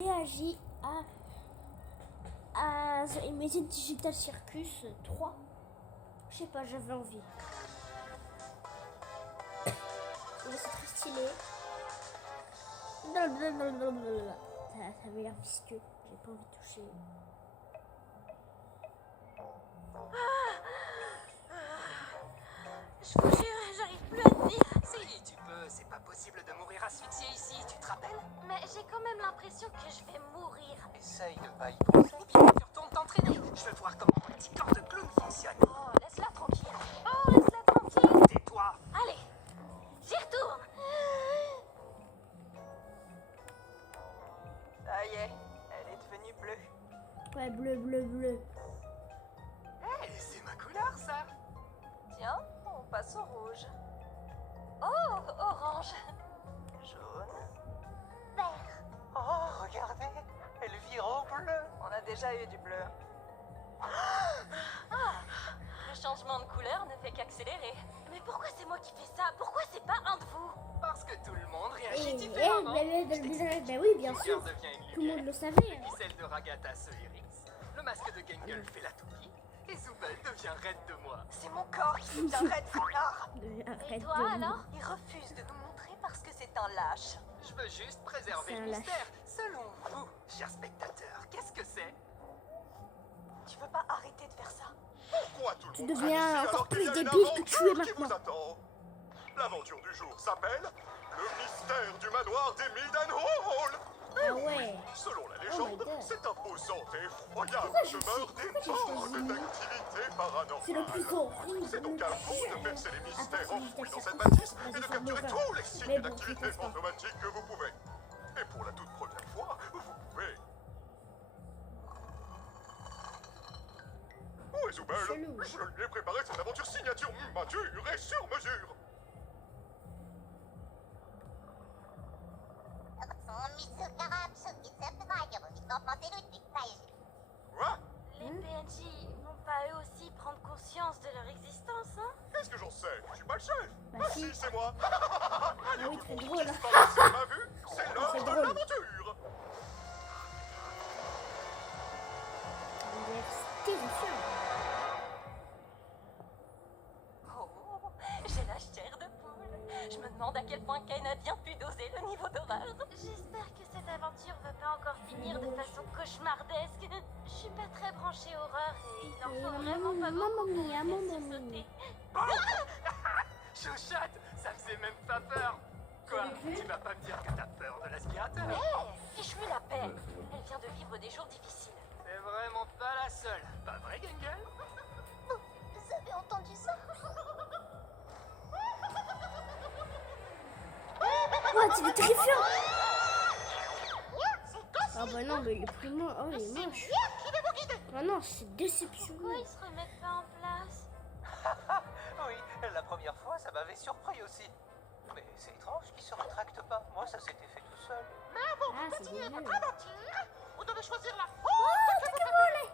Réagit à The Amazing Digital Circus 3. Je sais pas, j'avais envie. C'est très stylé. Ça avait l'air visqueux. J'ai pas envie de toucher. Je vous jure, j'arrive plus à tenir. Si, tu peux, c'est pas possible de mourir asphyxié ici, tu te rappelles? Mais j'ai quand même l'impression que je vais mourir. Essaye de pas y penser. Ou bien tu retournes t'entraîner. Je veux voir comment ton petit corps de clown fonctionne. Oh, laisse-la tranquille. Oh, laisse-la tranquille. Tais-toi. Allez, j'y retourne. Ça y est, elle est devenue bleue. Ouais, bleu, bleu, bleu. Hey, c'est ma couleur, ça. Tiens, on passe au rouge. Oh, orange. Jaune. Vert. Oh, regardez, elle vire au bleu. On a déjà eu du bleu. Le changement de couleur ne fait qu'accélérer. Mais pourquoi c'est moi qui fais ça? Pourquoi c'est pas un de vous? Parce que tout le monde Et, réagit différemment. ben oui, bien Ton sûr. cœur devient une Tout le lumière. monde le savait. Et puis celle de Ragata se hérisse. Le masque de Gengal fait la toupie. Et Zubel devient reine de moi. C'est mon corps qui devient raide, connard. Et toi alors? Il refuse de nous montrer parce que c'est un lâche. Je veux juste préserver C'est le un lâche. mystère. Selon vous, chers spectateurs, qu'est-ce que c'est? Tu veux pas arrêter de faire ça? Pourquoi tout le Tu monde deviens traîne ici encore alors plus qu'il y a une débile que tu es aventure qui maintenant. vous attend? L'aventure du jour s'appelle Le mystère du manoir des Midden Hall. Ah ouais. Selon la Oh my légende, God. cette imposante et effroyable Pourquoi j'ai demeure choisi lui déborde d'activités paranormales. C'est le plus horrible. C'est donc à vous de percer les mystères Attends, enfouis dans ça cette coûte. bâtisse Vas-y, et de fais capturer mauvais. tous les Mais signes bon, d'activité c'est pas. fantomatiques que vous pouvez. Et pour la toute première fois, vous pouvez... Où est Zubel? Chelou. Je lui ai préparé cette aventure signature mature et sur mesure. Quoi? Les PNJ vont pas eux aussi prendre conscience de leur existence, hein? Qu'est-ce que j'en sais? Je suis pas le chef. Bah Ah si. si, c'est moi. Allez, oui, tout très le monde drôle. qui disparaît m'a vu. C'est C'est l'heure de drôle. l'aventure. Il a l'air terrifiant. Oh, j'ai la chair de poule. Je me demande à quel point Kane a bien pu doser le niveau d'horreur. J'espère que cette aventure va pas encore finir de façon cauchemardesque. Je suis pas très branchée horreur et il en faut vraiment pas beaucoup Mamma pour mia, me mamma faire mia. sursauter. Chouchotte, ça faisait même pas peur. Quoi? Tu vas pas me dire que t'as peur de l'aspirateur? Hé, fiche-lui la paix. Elle vient de vivre des jours difficiles. C'est vraiment pas la seule. Pas vrai, Gengal? Vous avez entendu ça? Oh, c'est terrifiant. Ah bah non, mais il est plus moche. Oh, il est moche. Ah non, c'est Pourquoi déceptionnant. ils se remettent pas en place? Oui, la première fois, ça m'avait surpris aussi. Mais c'est étrange qu'il se rétracte pas. Moi, ça s'était fait tout seul. Ah, c'est dégueu. Vous devez choisir la Oh, porte que vous voulez.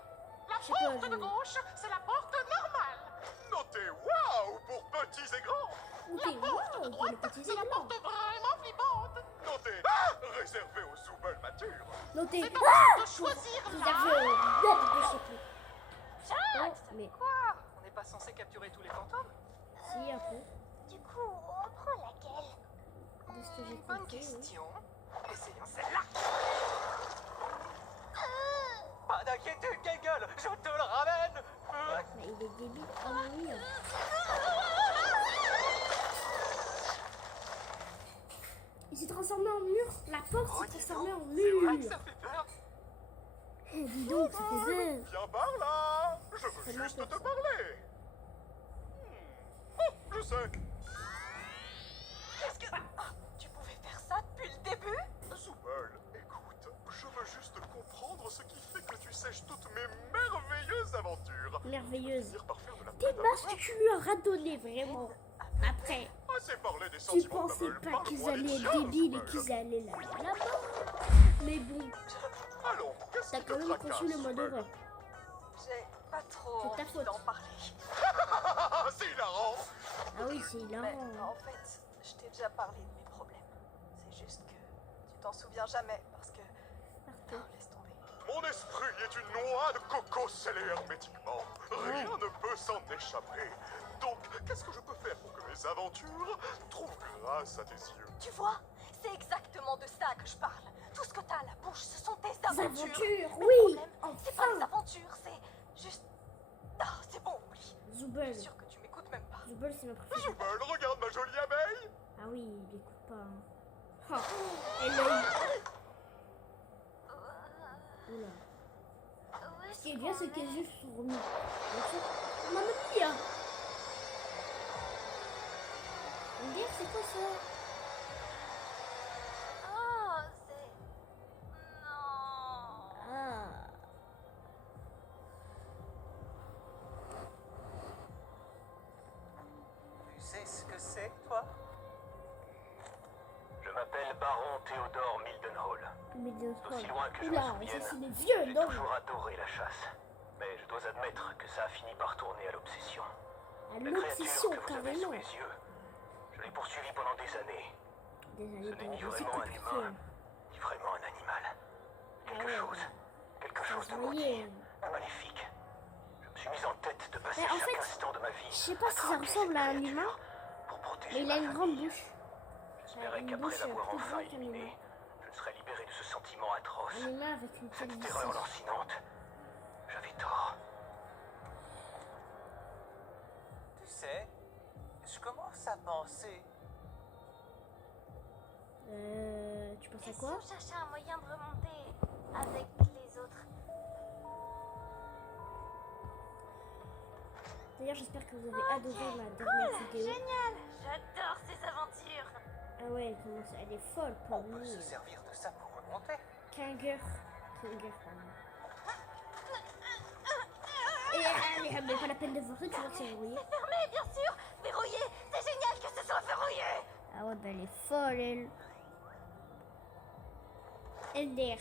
La Je sais pas, porte de je- gauche, c'est la porte normale. Notez waouh pour petits et grands. Ok, La wow, porte de pour les droite, petits c'est la éléments. porte vraiment flippante. Notez réservé aux Zubel matures. Notez. C'est à vous de choisir Réservé la... au bled, je sais plus. Oh, mais Quoi? On n'est pas censé capturer tous les fantômes? si, un peu. Du coup, on prend laquelle? De ce que j'ai Bonne compris, oui. question. Essayons celle-là. Pas d'inquiétude, Gengal, je te le ramène. Mais il est débile. Oh oui. Il s'est transformé en mur. La porte Oh, s'est dis transformée en donc, c'est vrai que mur. ça fait peur. Eh, dis donc, ça fait peur. Viens par là. Je veux Fais-moi juste peur, te ça. parler. Oh, je sais. Qu'est-ce que... Ah, tu pouvais faire ça depuis le début? Zubel, écoute, je veux juste comprendre ce qui fait que tu sèches toutes mes merveilleuses aventures. Merveilleuse. Finir par faire de la Des peine à masques que tu lui as radonné, vraiment. Après, Assez parler des tu sentiments pensais d'Abel, pas qu'ils parle-moi des allaient être tiens, débiles et Zubel. qu'ils allaient là-bas. Mais bon, Allons, qu'est-ce t'as qui quand te même tracasse, conçu le mode Zubel? horreur. J'ai pas trop C'est ta envie faute. d'en parler. C'est hilarant. Ah oui, c'est Mais hilarant. en fait, je t'ai déjà parlé de mes problèmes. C'est juste que tu t'en souviens jamais parce que Mon esprit est une noix de coco scellée hermétiquement. Rien ne peut s'en échapper. Donc, qu'est-ce que je peux faire pour que mes aventures trouvent grâce à tes yeux? Tu vois, c'est exactement de ça que je parle. Tout ce que t'as à la bouche, ce sont tes Des aventures. aventures, Mais oui, le problème, c'est pas les enfin. aventures, c'est juste... Ah, c'est bon, oui. Je Zubel. suis sûre que tu m'écoutes même pas. Zubel, c'est ma préférée. Zubel, regarde ma jolie abeille. Ah oui, il écoute pas. Hein. Ah, et l'œil. Oula. Ce qui est bien, c'est que les yeux sont remis. Mamma mia! On dirait c'est quoi ça? Oh, c'est... Non. Ah. Tu sais ce que c'est, toi? Je m'appelle Baron Théodore Mildenhall. Mais de Aussi loin que je me Oula, ça souvienne, c'est des vieux, j'ai non? toujours adoré la chasse. Mais je dois admettre que ça a fini par tourner à l'obsession. À La l'obsession, créature que vous avez sous carrément. les yeux, je l'ai poursuivie pendant des années. Des Ce années n'est ni de... C'est vraiment un compliqué. humain, ni vraiment un animal. Quelque ouais. chose. Quelque Ça chose se de voyait. maudit, de maléfique. Je me suis mise en tête de passer Mais en chaque fait, instant de ma vie. je sais pas à si ça traquer ressemble cette à un créature humain, pour protéger mais il ma a une grande famille. bouche. J'espérais une qu'après bouche l'avoir plus enfin grande qu'un éliminé, humain. je ne serais libéré de ce sentiment atroce. Un humain avec une Cette calvitie. terreur lancinante. J'avais tort. Tu sais, je commence à penser. Tu penses Et à si quoi? on cherchait un moyen de remonter avec les autres? D'ailleurs, j'espère que vous avez adoré ma dernière vidéo. Génial! J'adore ces aventures! Ah ouais, elle est folle On pour peut lui. se servir de ça pour remonter. Kanger. Pardon. Et allez, mais pas la peine de voir ça, tu vois que c'est verrouillé. C'est fermé, bien sûr! Verrouillé! C'est génial que ce soit verrouillé! Ah ouais, bah elle est folle, elle. LDR.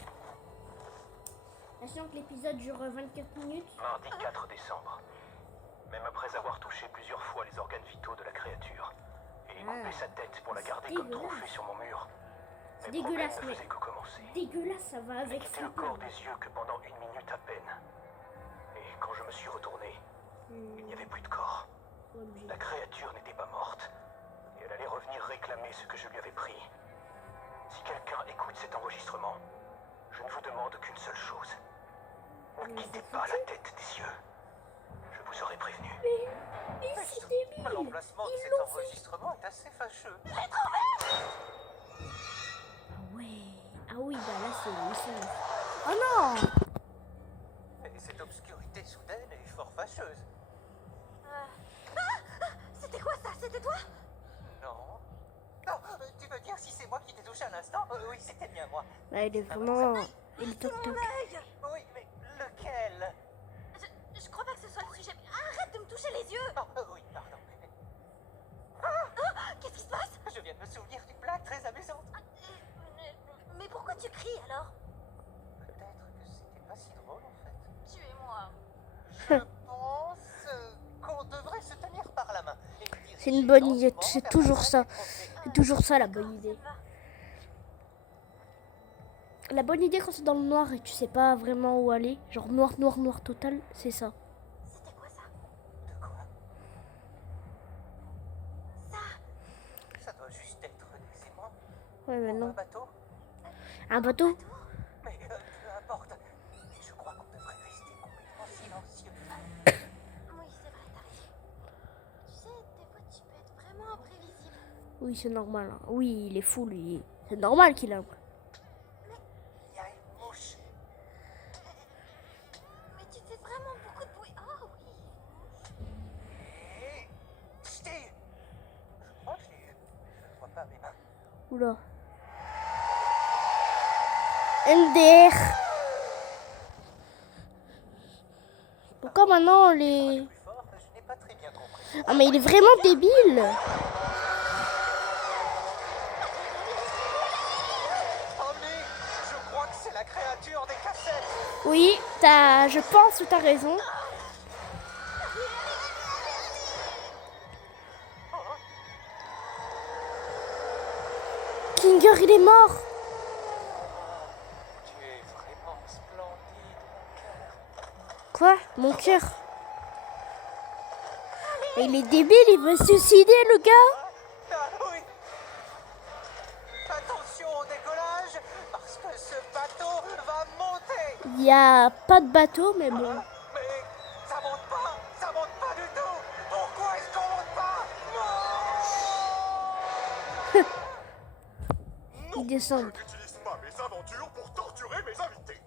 Sachant que l'épisode dure 24 minutes. Mardi 4 décembre. Même après avoir touché plusieurs fois les organes vitaux de la créature et coupé sa tête pour la garder comme dégueulasse. trophée sur mon mur, C'est mes problèmes dégueulasse, ne mais faisaient que commencer. dégueulasse, ça va Je n'ai avec quitté ça. le corps des yeux que pendant 1 minute à peine. Et quand je me suis retourné, il n'y avait plus de corps. La créature n'était pas morte. Et elle allait revenir réclamer ce que je lui avais pris. Si quelqu'un écoute cet enregistrement, je ne vous demande qu'une seule chose. Ne quittez pas la tête des cieux. Je vous aurais prévenu. Mais c'est débile. L'emplacement de Ils cet l'ont fait. enregistrement est assez fâcheux. Ah ouais. Ah oui, bah là c'est... ils sont- Oh non. Et cette obscurité soudaine est fort fâcheuse. C'était quoi ça? C'était toi? Non. Non, tu veux dire si c'est moi qui t'ai touché à l'instant? Oui, c'était bien moi. Bah il est vraiment... Il est toc toc. Oui, mais lequel? Je crois pas que ce soit le sujet. Arrête de me toucher les yeux! Oh, oui, pardon. Qu'est-ce qui se passe? Je viens de me souvenir d'une blague très amusante. Mais pourquoi tu cries alors? Peut-être que c'était pas si drôle en fait. Tuez-moi. Je pense qu'on devrait se tenir par la main. et diriger C'est une bonne idée, lentement c'est vers toujours la ça. salle des trophées. C'est toujours ça la bonne idée. Ça va. La bonne idée quand c'est dans le noir et tu sais pas vraiment où aller, genre noir, noir, noir total, c'est ça. C'était quoi ça? De quoi? Ça? Ça doit juste être des aimants. Ouais, mais Un non. bateau. Un bateau? Mais peu importe. Je crois qu'on devrait rester complètement silencieux. Oui, c'est vrai, t'as raison. Tu sais, des fois tu peux être vraiment imprévisible. Oui, c'est normal. Hein. Oui, il est fou, lui. C'est normal qu'il a un... Il y a une mouche. Mais tu fais vraiment beaucoup de bruit. Oh oui. Et... Steve. Je crois que je ne vois pas mes mains. Oula. MDR. Pourquoi maintenant les... Plus fort, je n'ai pas très bien compris. Ah mais il est vraiment débile. Omni, je crois que c'est la créature des cassettes. Oui, je pense que t'as raison. Kinger, il est mort. Tu es vraiment splendide. Quoi? Mon cœur. Et il est débile, il veut se suicider, le gars. Ah oui. Attention au décollage, parce que ce bateau va monter. Il n'y a pas de bateau, mais bon. Mais ça monte pas du tout. Pourquoi est-ce qu'on monte pas? Non. Ils descendent. Je n'utilise pas mes aventures pour torturer mes invités.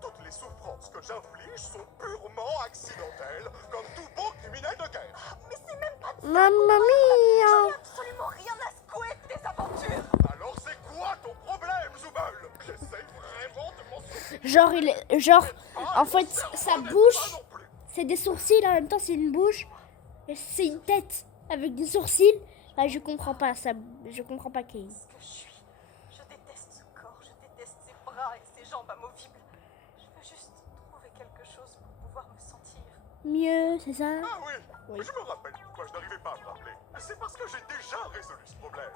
Toutes les souffrances que j'inflige sont purement accidentelles, comme tout bon criminel de guerre. Mais c'est même pas de ça. Mamma J'en mia. ai absolument rien à secouer de tes aventures. Alors c'est quoi ton problème, Zoubel? J'essaye vraiment de m'en sortir. Genre, en fait, sa bouche, Pas non plus. c'est des sourcils, en même temps, c'est une bouche. Et c'est une tête avec des sourcils. Ah, je comprends pas ça. Je comprends pas Kane. Ce que je suis. Je déteste ce corps, je déteste ses bras et ses jambes amovibles. Je veux juste trouver quelque chose pour pouvoir me sentir. Mieux, c'est ça? Ah oui, Oui. je me rappelle pourquoi je n'arrivais pas à me rappeler. C'est parce que j'ai déjà résolu ce problème.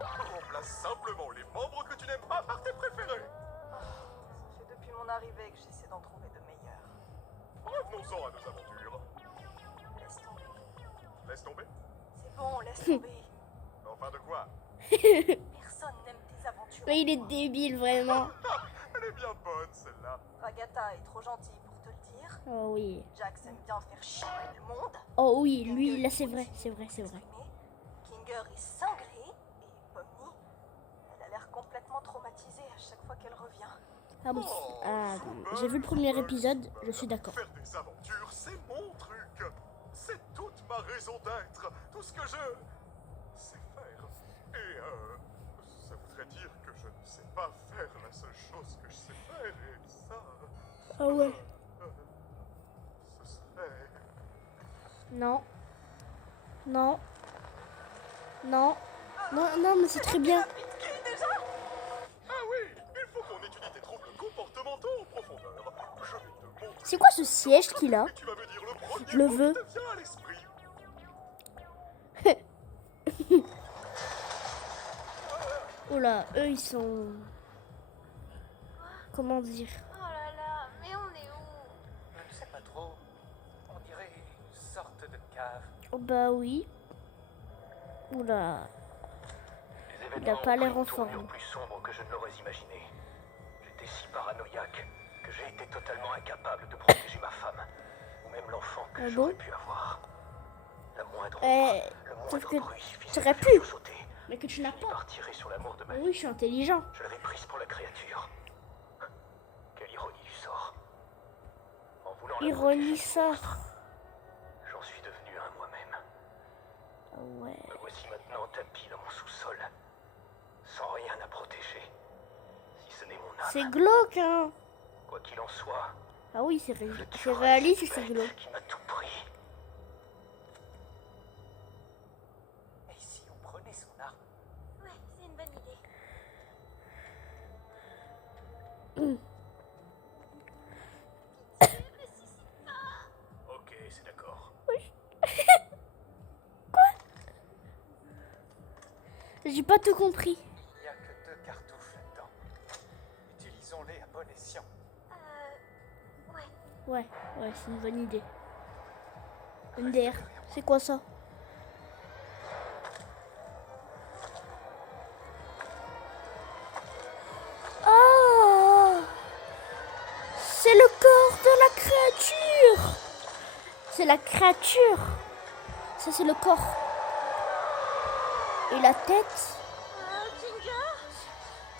Remplace simplement les membres que tu n'aimes pas par tes préférés. Ça fait depuis mon arrivée que j'essaie d'en trouver de meilleurs. Revenons-en à nos aventures. Laisse tomber. Laisse tomber. C'est bon, laisse tomber. Enfin de quoi? Personne n'aime tes aventures. Mais il est débile, vraiment. Elle est bien bonne celle-là. Ragata est trop gentille pour te le dire. Oh oui. Jax aime bien faire chier le monde. Oh oui, lui, là, c'est vrai, c'est vrai, c'est vrai. Kinger est cinglé et Pomni, elle a l'air complètement traumatisée à chaque fois qu'elle revient. Ah bon, j'ai vu le premier épisode, je suis d'accord. Faire des aventures, c'est mon truc. C'est toute ma raison d'être. Tout ce que je sais faire. Et ça voudrait dire que je ne sais pas faire la seule chose que je sais faire. Et ça, Ah ouais. ce serait... Non. Non. Non. Non, non, mais c'est très bien. Ah oui, il faut qu'on étudie tes troubles comportementaux en profondeur. Je vais te montrer. C'est quoi ce siège qu'il a? Et tu vas me dire le premier Je le mot veux. qui te vient à l'esprit. Oula, eux ils sont... Comment dire? Oh là là, mais on est où? Je ne sais pas trop. On dirait une sorte de cave. Oh bah oui. Oula. Les Il a événements pas ont l'air pris en une tournure forme. plus sombre que je ne l'aurais imaginé. J'étais si paranoïaque que j'ai été totalement incapable de protéger ma femme, ou même l'enfant que Ah j'aurais bon? pu avoir. La moindre Eh, le sauf moindre que bruit suffisait t'aurais pour pu. sursauter. Mais que tu n'as Je pas. partirais sur l'amour de ma vie. Oui, je suis intelligent. Je l'avais prise pour la créature. Quelle ironie du sort. En voulant la Ironie protéger du sort. monstre, j'en suis devenu un moi-même. Ah ouais. Me voici maintenant tapis dans mon sous-sol, sans rien à protéger, si ce n'est mon âme. C'est glauque, hein. Quoi qu'il en soit, Ah oui, c'est je c'est tuerai réaliste et cette c'est bête glauque. qui m'a tout pris. Et si on prenait son arme? Ouais, c'est une bonne idée. Ok, c'est d'accord. J'ai pas tout compris. Il n'y a que 2 cartouches là-dedans. Utilisons-les à bon escient. Ouais. Ouais, ouais, c'est une bonne idée. MDR, c'est quoi ça? Ah! C'est le corps de la créature! C'est la créature! Ça, c'est le corps. Et la tête? Kinger,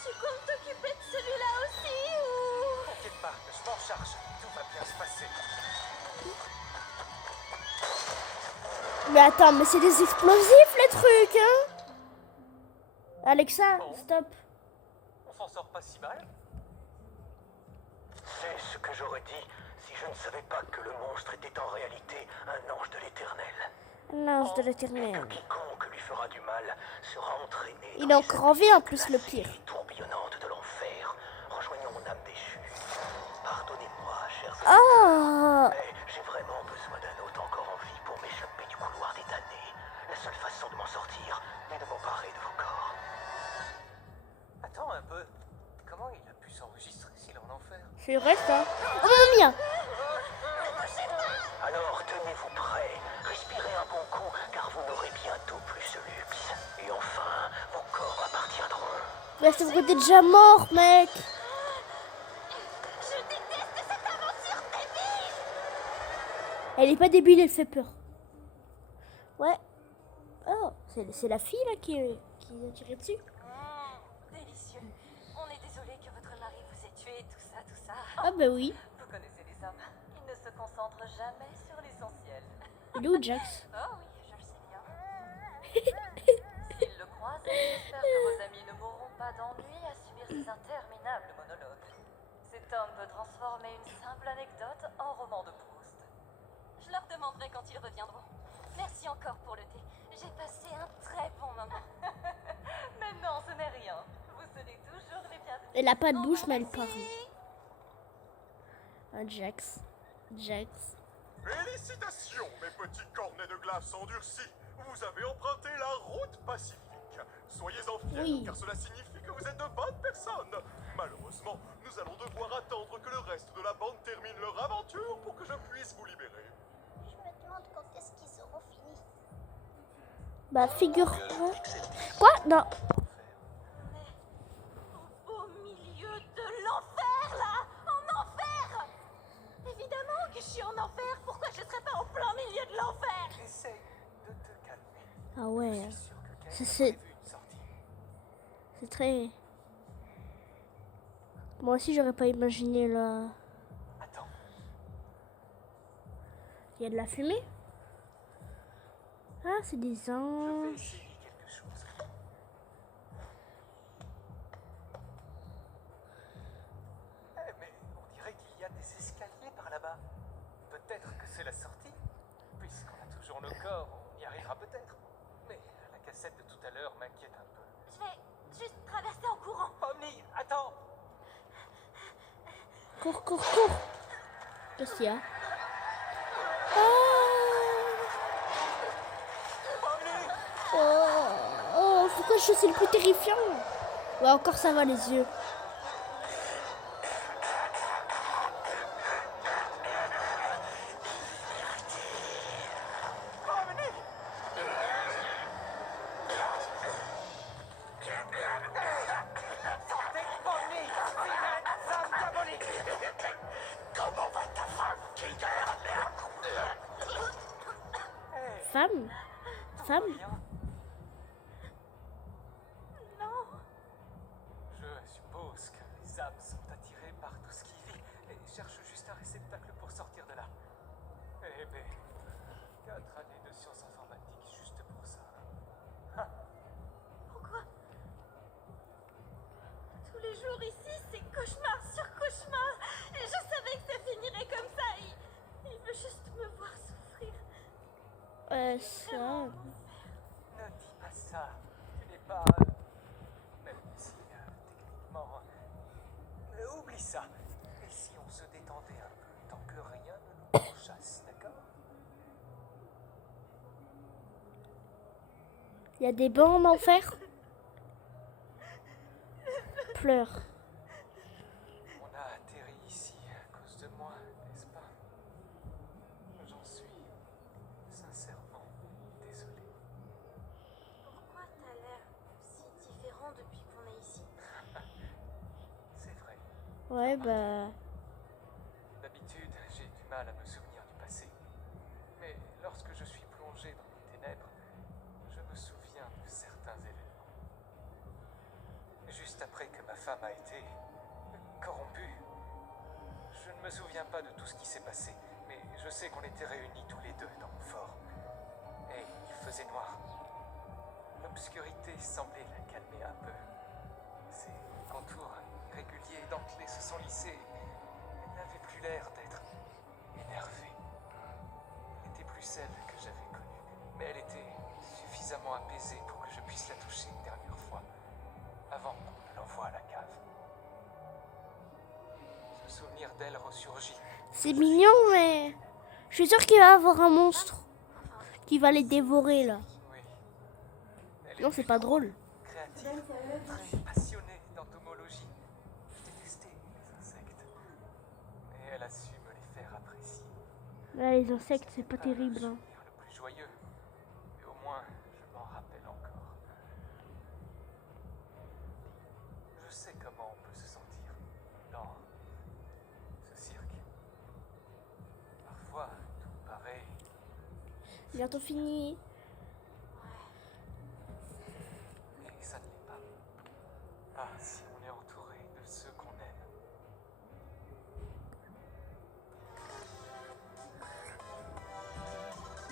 tu comptes t'occuper de celui-là aussi ou... T'inquiète pas, je m'en charge. Tout va bien se passer. Mais attends, mais c'est des explosifs les trucs, hein? Alexa, stop. On s'en sort pas si mal. C'est ce que j'aurais dit si je ne savais pas que le monstre était en réalité un ange de l'éternel. L'ange de Et que l'éternel. quiconque lui fera du mal sera entraîné Il dans est les encore en vie en plus, le glacées pire. et tourbillonnantes de l'enfer, rejoignant mon âme déchue. Pardonnez-moi, chers amis, Ah! mais j'ai vraiment besoin d'un hôte encore en vie pour m'échapper du couloir des damnés. La seule façon de m'en sortir est de m'emparer de vos corps. Attends un peu. Comment il a pu s'enregistrer s'il est en enfer? C'est vrai ça? Oh mon mien! Mais c'est vrai que t'es déjà mort, mec. Je déteste cette aventure débile. Elle est pas débile, elle fait peur. Ouais. Oh, c'est la fille là qui a tiré dessus. Délicieux. On est désolé que votre mari vous ait tué, tout ça, tout ça. Ah bah oui. Vous connaissez les hommes. Ils ne se concentrent jamais sur l'essentiel. Il est où, Jax? Oh oui, je le sais bien. S'ils le croisent, j'espère que vos amis ne mourront pas d'ennui à subir ces interminables monologues. Cet homme peut transformer une simple anecdote en roman de Proust. Je leur demanderai quand ils reviendront. Merci encore pour le thé. J'ai passé un très bon moment. Mais non, ce n'est rien. Vous serez toujours les bienvenus. Elle a pas de Au bouche, mais revoir, elle parle. Ah, Jax. Jax. Félicitations, mes petits cornets de glace endurcis. Vous avez emprunté la route pacifique. Soyez-en fiers, Oui. car cela signifie que vous êtes de bonnes personnes. Malheureusement, nous allons devoir attendre que le reste de la bande termine leur aventure pour que je puisse vous libérer. Je me demande quand est-ce qu'ils seront finis. Bah, figure. Quoi? Non. Au milieu de l'enfer, là! En enfer! Évidemment que je suis en enfer. Pourquoi je serais pas en plein milieu de l'enfer? Essaye de te calmer. Ah ouais. Je suis sûr que Kane C'est- a c'est- prévu une sortie. C'est très. Moi aussi, j'aurais pas imaginé là. Attends, Il y a de la fumée? Ah, c'est des je vais anges. essayer quelque chose. Mais on dirait qu'il y a des escaliers par là-bas. Peut-être que c'est la sortie. Puisqu'on a toujours nos corps, on y arrivera peut-être. Mais la cassette de tout à l'heure m'inquiète un peu. Je vais juste traverser en courant. Omni, attends! Cours, cours, cours. Qu'est-ce qu'il y a? Ah. Oh, oh, pourquoi c'est le plus terrifiant? Ouais, encore ça va les yeux. Femme? Femme? Non. Je suppose que les âmes sont attirées par tout ce qui vit et cherchent juste un réceptacle pour sortir de là. Eh ben, 4 années de sciences informatiques juste pour ça. Ah, Pourquoi? Tous les jours ici, c'est cauchemar sur cauchemar. Et je savais que ça finirait comme ça. Il veut juste me voir souffrir. Ça. ne dis pas ça. Tu n'es pas... même si, techniquement... oublie ça. Et si on se détendait un peu tant que rien ne nous pourchasse, d'accord? Il y a des bancs en enfer. Pleure. On a atterri ici à cause de moi, n'est-ce pas? J'en suis sincèrement désolé. Pourquoi t'as l'air si différent depuis qu'on est ici? C'est vrai. Ouais, bah. D'habitude, j'ai du mal à me souvenir du passé. Mais lorsque je suis plongé dans les ténèbres, je me souviens de certains événements. Juste après que ma femme a été corrompue, je ne me souviens pas de tout ce qui s'est passé, mais je sais qu'on était réunis tous les deux dans mon fort. Et il faisait noir. L'obscurité semblait la calmer un peu. Ses contours irréguliers et dentelés se sont lissés. Elle n'avait plus l'air d'être énervée. Elle n'était plus celle que j'avais connue, mais elle était suffisamment apaisée pour que je puisse la toucher une dernière fois, avant qu'on ne l'envoie à la cave. Ce souvenir d'elle ressurgit. C'est mignon, mais. Je suis sûre qu'il va y avoir un monstre qui va les dévorer là. Oui. Elle Non, c'est pas drôle. créative, très passionnée d'entomologie. Je détestais les insectes. Et elle a su me les faire apprécier. Ouais, les insectes, c'est pas Le terrible. Hein. souvenir le plus joyeux. Mais au moins, je m'en rappelle encore. bientôt fini. Et ça ne l'est pas. Ah, si on est entouré de ceux qu'on aime.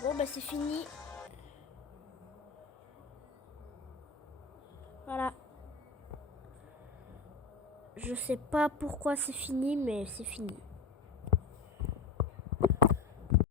Bon, bah c'est fini. Voilà. Je sais pas pourquoi c'est fini, mais c'est fini.